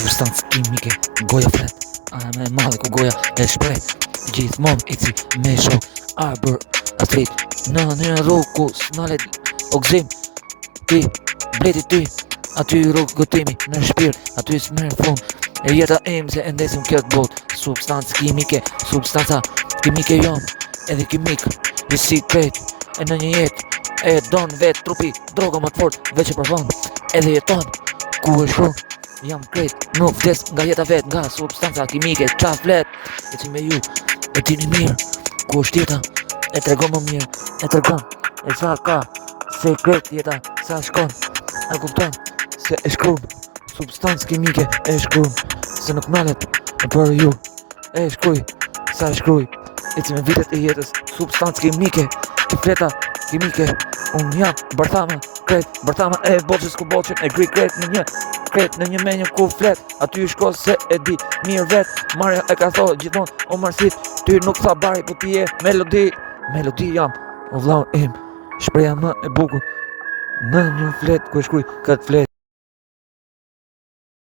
Substancë kimike, goja flet. Aja me madhe ku goja e shprej. Gjithmonë eci me shok, arbër, atlet. Në një rrugë ku s'nalet ogzim. Ti, bleti ty, aty rrugë gëtimi në shpirt, aty s'merë fund. E jeta im se endesim këtë bot. Substancë kimike, substanca kimike jon, edhe kimik, një sikret. E në një jet, e don vet trupi, droga më të fort, veç e përfon. Edhe jeton, ku e shkru, jam kret, nuk vdes nga jeta vet, nga substanca kimike, qa flet. E që me ju, e dini mirë, ku është jeta, e tregon më mirë, e tregon, e sa ka, sekret jeta, sa shkon, e kupton, se e shkru, substancë kimike, e shkru, se nuk nalet, për ju, e shkruj, sa e shkruj, e që me vitet e jetës, substancë kimike, fleta kimike, unë jam bërthama, kret, bërthama e boqës ku boqën, e gri kret në një menjë ku flet, aty shko se e di mirë vet, Marja e ka thonë gjithmonë, o marsit, ty nuk tha bari, po ti e melodi jam, o vlau im, shpreja më e bukur, në një flet ku e shkruj këtë flet.